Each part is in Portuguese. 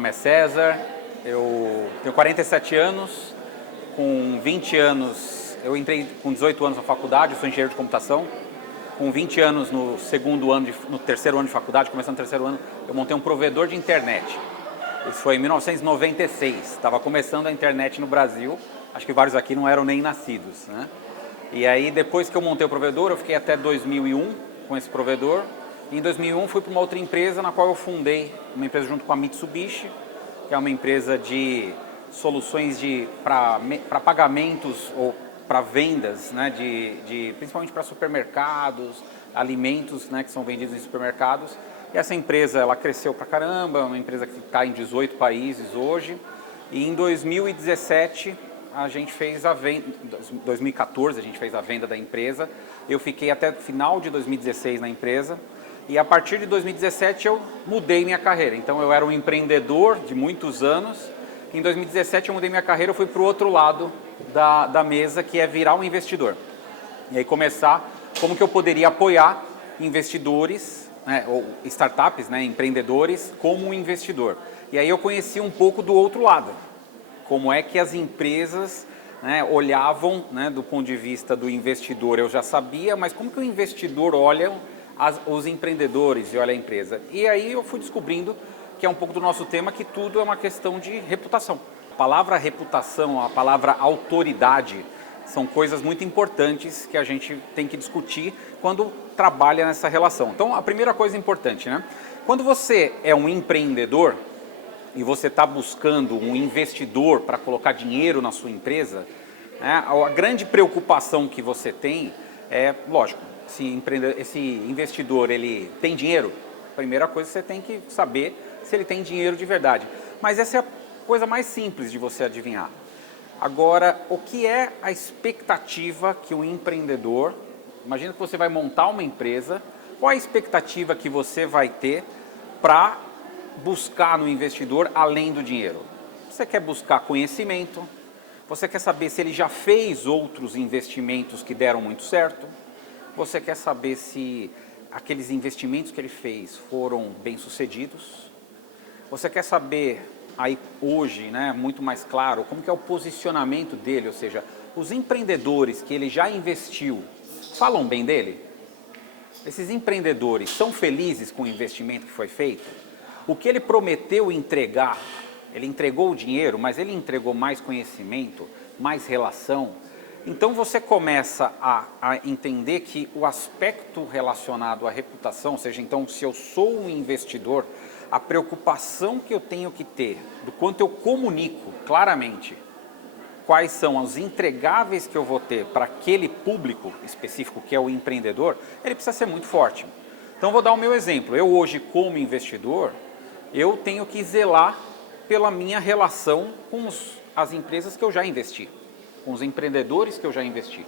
nome é César, eu tenho 47 anos, com 20 anos, eu entrei com 18 anos na faculdade, eu sou engenheiro de computação, com 20 anos no terceiro ano de faculdade, começando o terceiro ano, eu montei um provedor de internet. Isso foi em 1996, estava começando a internet no Brasil, acho que vários aqui não eram nem nascidos, né? E aí depois que eu montei o provedor, eu fiquei até 2001 com esse provedor, e em 2001 fui para uma outra empresa na qual eu fundei uma empresa junto com a Mitsubishi, que é uma empresa de soluções para pagamentos ou para vendas, né, principalmente para supermercados, alimentos, né, que são vendidos em supermercados. E essa empresa ela cresceu pra caramba, é uma empresa que está em 18 países hoje. E em 2017 a gente fez a venda, 2014 a gente fez a venda da empresa. Eu fiquei até o final de 2016 na empresa. E a partir de 2017 eu mudei minha carreira. Então eu era um empreendedor de muitos anos. Em 2017 eu mudei minha carreira, eu fui para o outro lado da mesa, que é virar um investidor. E aí começar como que eu poderia apoiar investidores, né, ou startups, né, empreendedores, como um investidor. E aí eu conheci um pouco do outro lado. Como é que as empresas, né, olhavam, né, do ponto de vista do investidor, eu já sabia, mas como que o investidor olha os empreendedores e olha a empresa. E aí eu fui descobrindo, que é um pouco do nosso tema, que tudo é uma questão de reputação. A palavra reputação, a palavra autoridade, são coisas muito importantes que a gente tem que discutir quando trabalha nessa relação. Então, a primeira coisa importante, né? Quando você é um empreendedor e você está buscando um investidor para colocar dinheiro na sua empresa, né, a grande preocupação que você tem é, lógico, esse investidor ele tem dinheiro, a primeira coisa você tem que saber se ele tem dinheiro de verdade. Mas essa é a coisa mais simples de você adivinhar. Agora, o que é a expectativa que o empreendedor, imagina que você vai montar uma empresa, qual é a expectativa que você vai ter para buscar no investidor além do dinheiro? Você quer buscar conhecimento, você quer saber se ele já fez outros investimentos que deram muito certo, você quer saber se aqueles investimentos que ele fez foram bem-sucedidos, você quer saber, aí hoje, né, muito mais claro, como que é o posicionamento dele, ou seja, os empreendedores que ele já investiu, falam bem dele? Esses empreendedores são felizes com o investimento que foi feito? O que ele prometeu entregar, ele entregou o dinheiro, mas ele entregou mais conhecimento, mais relação. Então você começa a entender que o aspecto relacionado à reputação, ou seja, então se eu sou um investidor, a preocupação que eu tenho que ter, do quanto eu comunico claramente quais são os entregáveis que eu vou ter para aquele público específico que é o empreendedor, ele precisa ser muito forte. Então vou dar o meu exemplo. Eu hoje como investidor, eu tenho que zelar pela minha relação com as empresas que eu já investi, com os empreendedores que eu já investi.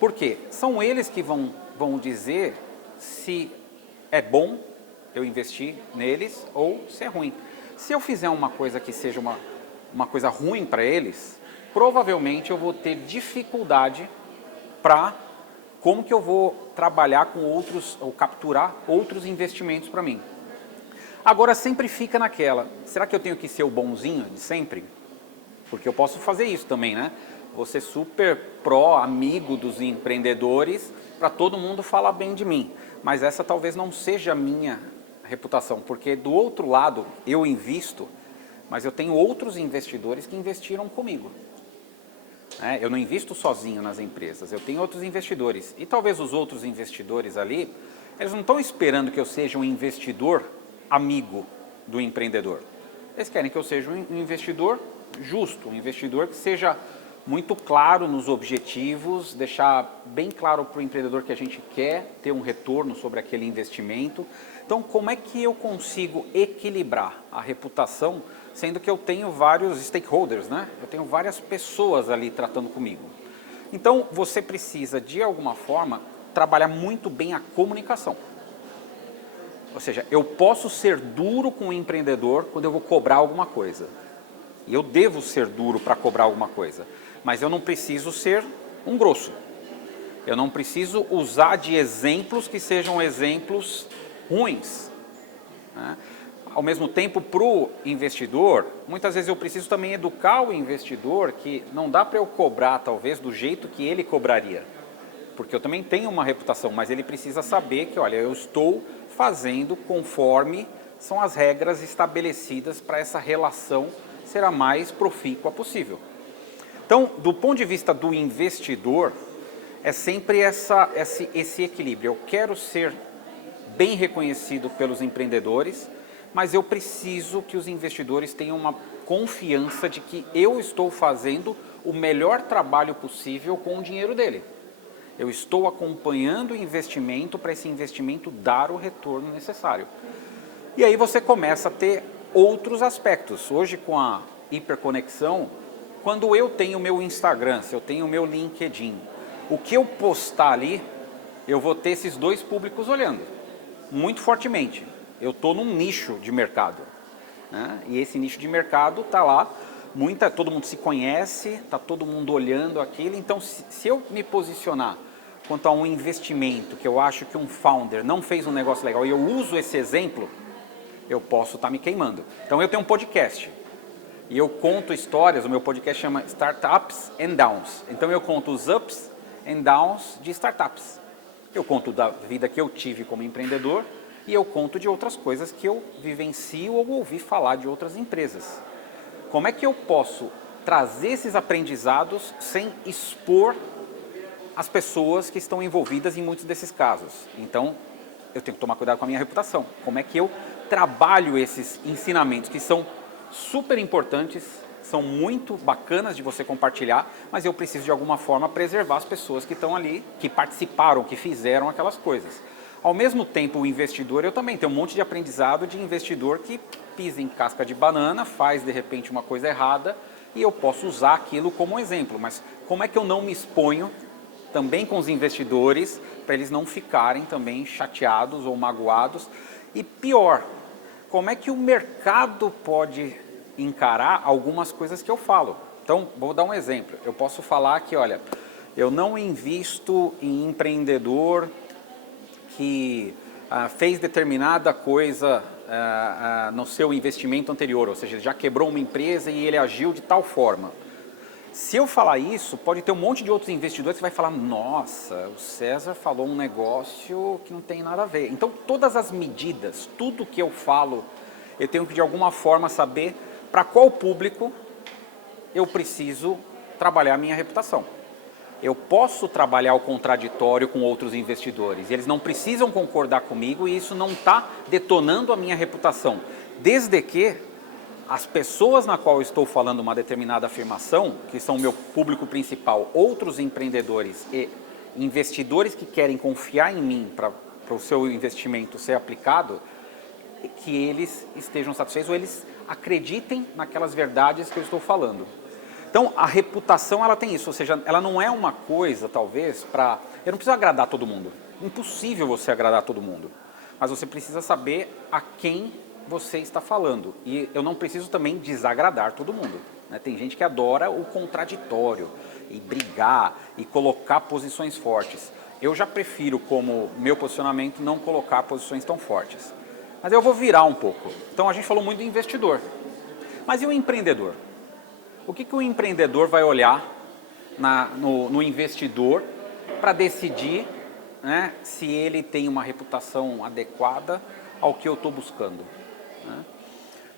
Por quê? São eles que vão dizer se é bom eu investir neles ou se é ruim. Se eu fizer uma coisa que seja uma coisa ruim para eles, provavelmente eu vou ter dificuldade para como que eu vou trabalhar com outros ou capturar outros investimentos para mim. Agora sempre fica naquela, será que eu tenho que ser o bonzinho de sempre? Porque eu posso fazer isso também, né? Vou ser super amigo dos empreendedores para todo mundo falar bem de mim. Mas essa talvez não seja a minha reputação, porque do outro lado eu invisto, mas eu tenho outros investidores que investiram comigo. Eu não invisto sozinho nas empresas, eu tenho outros investidores. E talvez os outros investidores ali, eles não estão esperando que eu seja um investidor amigo do empreendedor. Eles querem que eu seja um investidor justo, um investidor que seja muito claro nos objetivos, deixar bem claro para o empreendedor que a gente quer ter um retorno sobre aquele investimento. Então, como é que eu consigo equilibrar a reputação, sendo que eu tenho vários stakeholders, né? Eu tenho várias pessoas ali tratando comigo. Então, você precisa, de alguma forma, trabalhar muito bem a comunicação. Ou seja, eu posso ser duro com o empreendedor quando eu vou cobrar alguma coisa. E eu devo ser duro para cobrar alguma coisa. Mas eu não preciso ser um grosso. Eu não preciso usar de exemplos que sejam exemplos ruins. Né? ao mesmo tempo, para o investidor, muitas vezes eu preciso também educar o investidor que não dá para eu cobrar, talvez, do jeito que ele cobraria. Porque eu também tenho uma reputação, mas ele precisa saber que, olha, eu estou fazendo conforme são as regras estabelecidas para essa relação ser a mais profícua possível. Então, do ponto de vista do investidor, é sempre esse equilíbrio. Eu quero ser bem reconhecido pelos empreendedores, mas eu preciso que os investidores tenham uma confiança de que eu estou fazendo o melhor trabalho possível com o dinheiro dele. Eu estou acompanhando o investimento para esse investimento dar o retorno necessário. E aí você começa a ter outros aspectos. Hoje, com a hiperconexão, quando eu tenho o meu Instagram, se eu tenho o meu LinkedIn, o que eu postar ali, eu vou ter esses dois públicos olhando, muito fortemente. Eu estou num nicho de mercado, né? E esse nicho de mercado está lá, todo mundo se conhece, está todo mundo olhando aquilo. Então, se eu me posicionar quanto a um investimento que eu acho que um founder não fez um negócio legal e eu uso esse exemplo, eu posso estar me queimando. Então, eu tenho um podcast e eu conto histórias. O meu podcast chama Startups and Downs. Então, eu conto os ups and downs de startups. Eu conto da vida que eu tive como empreendedor e eu conto de outras coisas que eu vivencio ou ouvi falar de outras empresas. Como é que eu posso trazer esses aprendizados sem expor as pessoas que estão envolvidas em muitos desses casos? Então, eu tenho que tomar cuidado com a minha reputação. Como é que eu trabalho esses ensinamentos que são super importantes, são muito bacanas de você compartilhar, mas eu preciso de alguma forma preservar as pessoas que estão ali, que participaram, que fizeram aquelas coisas. Ao mesmo tempo, o investidor, eu também tenho um monte de aprendizado de investidor que pisa em casca de banana, faz de repente uma coisa errada e eu posso usar aquilo como exemplo. Mas como é que eu não me exponho também com os investidores para eles não ficarem também chateados ou magoados? E pior, como é que o mercado pode encarar algumas coisas que eu falo? Então, vou dar um exemplo. Eu posso falar que, olha, eu não invisto em empreendedor que fez determinada coisa no seu investimento anterior, ou seja, já quebrou uma empresa e ele agiu de tal forma. Se eu falar isso, pode ter um monte de outros investidores que vai falar, nossa, o César falou um negócio que não tem nada a ver. Então, todas as medidas, tudo que eu falo, eu tenho que de alguma forma saber para qual público eu preciso trabalhar a minha reputação. Eu posso trabalhar o contraditório com outros investidores, eles não precisam concordar comigo e isso não está detonando a minha reputação, desde que as pessoas na qual eu estou falando uma determinada afirmação, que são o meu público principal, outros empreendedores e investidores que querem confiar em mim para o seu investimento ser aplicado, que eles estejam satisfeitos ou eles acreditem naquelas verdades que eu estou falando. Então, a reputação, ela tem isso, ou seja, ela não é uma coisa, talvez, para... Eu não preciso agradar todo mundo. Impossível você agradar todo mundo. Mas você precisa saber a quem você está falando. E eu não preciso também desagradar todo mundo, né? Tem gente que adora o contraditório, e brigar, e colocar posições fortes. Eu já prefiro, como meu posicionamento, não colocar posições tão fortes. Mas eu vou virar um pouco. Então, a gente falou muito do investidor. Mas e o empreendedor? O que o empreendedor vai olhar no investidor para decidir, né, se ele tem uma reputação adequada ao que eu estou buscando, né?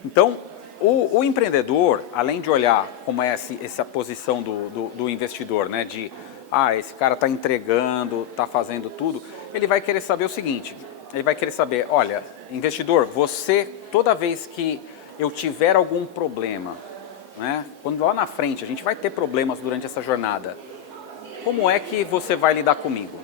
Então, o empreendedor, além de olhar como é essa posição do investidor, né, de esse cara está entregando, está fazendo tudo, ele vai querer saber o seguinte, ele vai querer saber, olha, investidor, você, toda vez que eu tiver algum problema, né, quando lá na frente a gente vai ter problemas durante essa jornada, como é que você vai lidar comigo?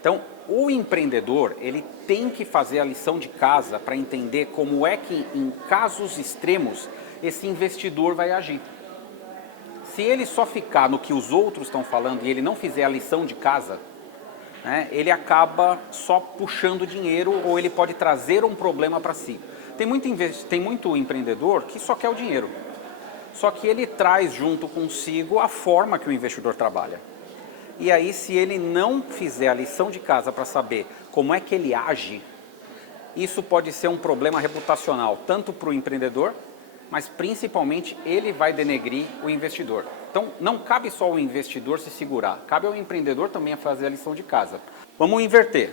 Então, o empreendedor, ele tem que fazer a lição de casa para entender como é que, em casos extremos, esse investidor vai agir. Se ele só ficar no que os outros estão falando e ele não fizer a lição de casa, né, ele acaba só puxando dinheiro ou ele pode trazer um problema para si. Tem muito empreendedor que só quer o dinheiro. Só que ele traz junto consigo a forma que o investidor trabalha. E aí, se ele não fizer a lição de casa para saber como é que ele age, isso pode ser um problema reputacional, tanto para o empreendedor, mas principalmente ele vai denegrir o investidor. Então não cabe só ao investidor se segurar, cabe ao empreendedor também a fazer a lição de casa. Vamos inverter.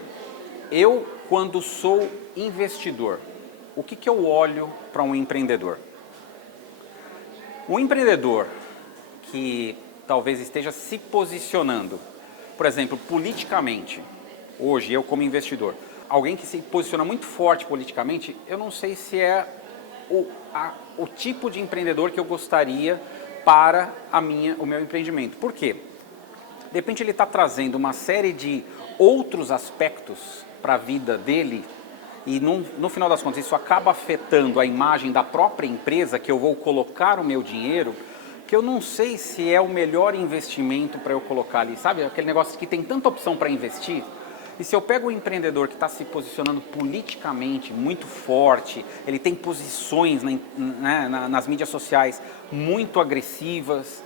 Eu, quando sou investidor, o que eu olho para um empreendedor? Um empreendedor que talvez esteja se posicionando, por exemplo, politicamente, hoje eu como investidor, alguém que se posiciona muito forte politicamente, eu não sei se é o tipo de empreendedor que eu gostaria para o meu empreendimento. Por quê? De repente ele está trazendo uma série de outros aspectos para a vida dele e no final das contas isso acaba afetando a imagem da própria empresa que eu vou colocar o meu dinheiro, que eu não sei se é o melhor investimento para eu colocar ali, sabe? Aquele negócio que tem tanta opção para investir. E se eu pego um empreendedor que está se posicionando politicamente muito forte, ele tem posições nas mídias sociais muito agressivas,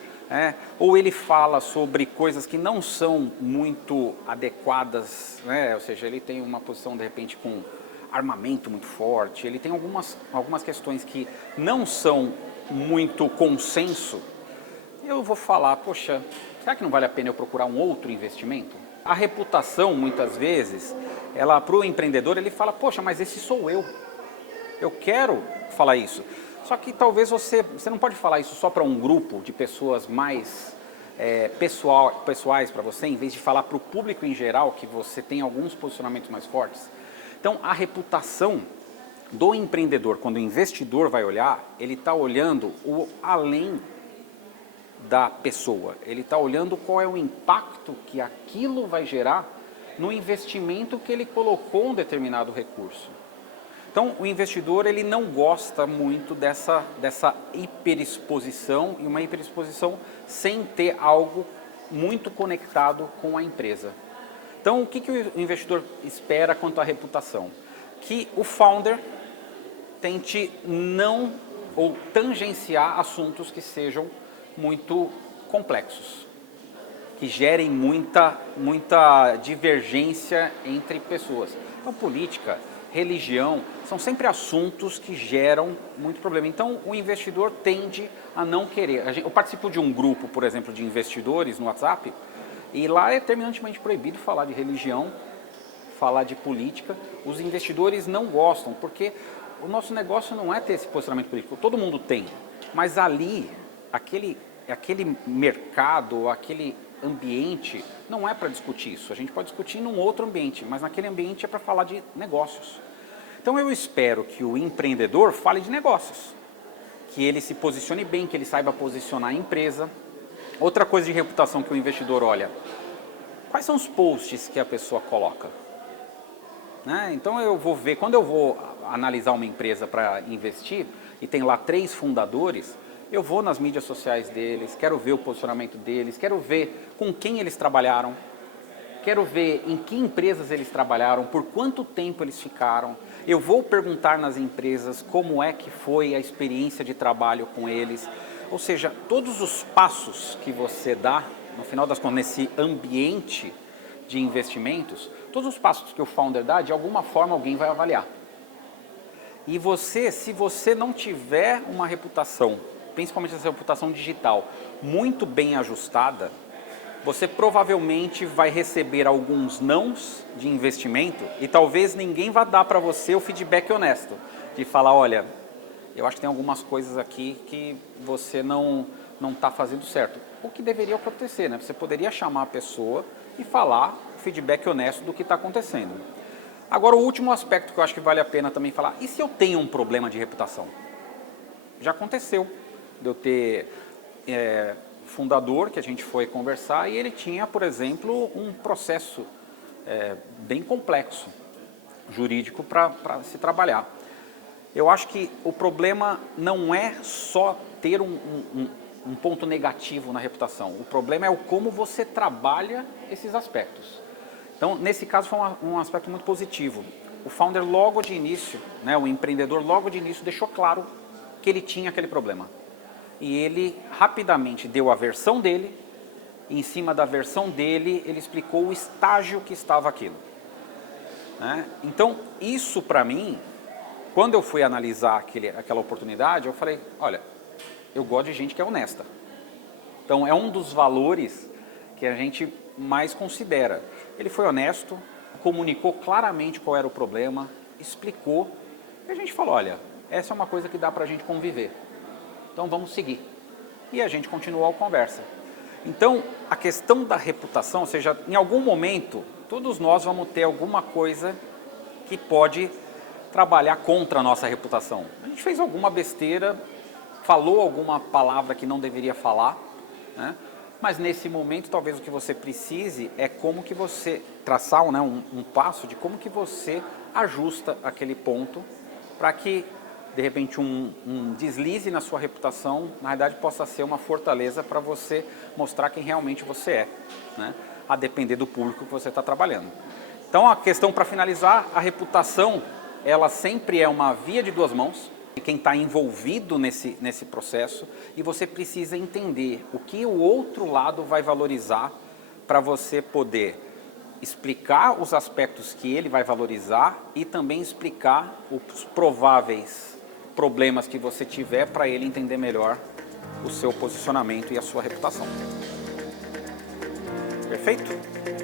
ou ele fala sobre coisas que não são muito adequadas, ou seja, ele tem uma posição de repente com armamento muito forte, ele tem algumas questões que não são muito consenso, eu vou falar, poxa, será que não vale a pena eu procurar um outro investimento? A reputação, muitas vezes, para o empreendedor, ele fala, poxa, mas esse sou eu quero falar isso. Só que talvez você não pode falar isso só para um grupo de pessoas mais pessoais para você, em vez de falar para o público em geral, que você tem alguns posicionamentos mais fortes. Então, a reputação do empreendedor, quando o investidor vai olhar, ele está olhando o além da pessoa, ele está olhando qual é o impacto que aquilo vai gerar no investimento que ele colocou um determinado recurso. Então, o investidor ele não gosta muito dessa hiperexposição, e uma hiperexposição sem ter algo muito conectado com a empresa. Então, o que o investidor espera quanto à reputação? Que o founder tente não ou tangenciar assuntos que sejam muito complexos, que gerem muita divergência entre pessoas. Então, política, religião, são sempre assuntos que geram muito problema. Então, o investidor tende a não querer. Eu participo de um grupo, por exemplo, de investidores no WhatsApp, e lá é terminantemente proibido falar de religião, falar de política. Os investidores não gostam, porque o nosso negócio não é ter esse posicionamento político. Todo mundo tem, mas ali, aquele mercado, aquele ambiente, não é para discutir isso. A gente pode discutir num outro ambiente, mas naquele ambiente é para falar de negócios. Então eu espero que o empreendedor fale de negócios, que ele se posicione bem, que ele saiba posicionar a empresa. Outra coisa de reputação que o investidor olha, quais são os posts que a pessoa coloca? Então eu vou ver, quando eu vou analisar uma empresa para investir, e tem lá 3 fundadores, eu vou nas mídias sociais deles, quero ver o posicionamento deles, quero ver com quem eles trabalharam, quero ver em que empresas eles trabalharam, por quanto tempo eles ficaram. Eu vou perguntar nas empresas como é que foi a experiência de trabalho com eles. Ou seja, todos os passos que você dá, no final das contas, nesse ambiente de investimentos, todos os passos que o founder dá, de alguma forma alguém vai avaliar. E você, se você não tiver uma reputação, principalmente essa reputação digital, muito bem ajustada, você provavelmente vai receber alguns nãos de investimento e talvez ninguém vá dar para você o feedback honesto, de falar, olha, eu acho que tem algumas coisas aqui que você não está fazendo certo. O que deveria acontecer, Você poderia chamar a pessoa e falar o feedback honesto do que está acontecendo. Agora, o último aspecto que eu acho que vale a pena também falar, e se eu tenho um problema de reputação? Já aconteceu de eu ter fundador que a gente foi conversar e ele tinha, por exemplo, um processo bem complexo, jurídico, para se trabalhar. Eu acho que o problema não é só ter um ponto negativo na reputação, o problema é o como você trabalha esses aspectos. Então, nesse caso, foi um aspecto muito positivo. O founder logo de início, o empreendedor logo de início deixou claro que ele tinha aquele problema. E ele rapidamente deu a versão dele, e em cima da versão dele, ele explicou o estágio que estava aquilo. né? Então, isso para mim, quando eu fui analisar aquela oportunidade, eu falei, olha, eu gosto de gente que é honesta. Então, é um dos valores que a gente mais considera. Ele foi honesto, comunicou claramente qual era o problema, explicou, e a gente falou, olha, essa é uma coisa que dá para a gente conviver. Então, vamos seguir. E a gente continuou a conversa. Então, a questão da reputação, ou seja, em algum momento, todos nós vamos ter alguma coisa que pode trabalhar contra a nossa reputação. A gente fez alguma besteira, falou alguma palavra que não deveria falar, né? Mas nesse momento, talvez o que você precise é como que você traçar, né, um passo de como que você ajusta aquele ponto para que, de repente, um deslize na sua reputação, na verdade, possa ser uma fortaleza para você mostrar quem realmente você é, né? A depender do público que você está trabalhando. Então, a questão para finalizar, a reputação, ela sempre é uma via de duas mãos, quem está envolvido nesse processo, e você precisa entender o que o outro lado vai valorizar para você poder explicar os aspectos que ele vai valorizar e também explicar os prováveis problemas que você tiver para ele entender melhor o seu posicionamento e a sua reputação. Perfeito?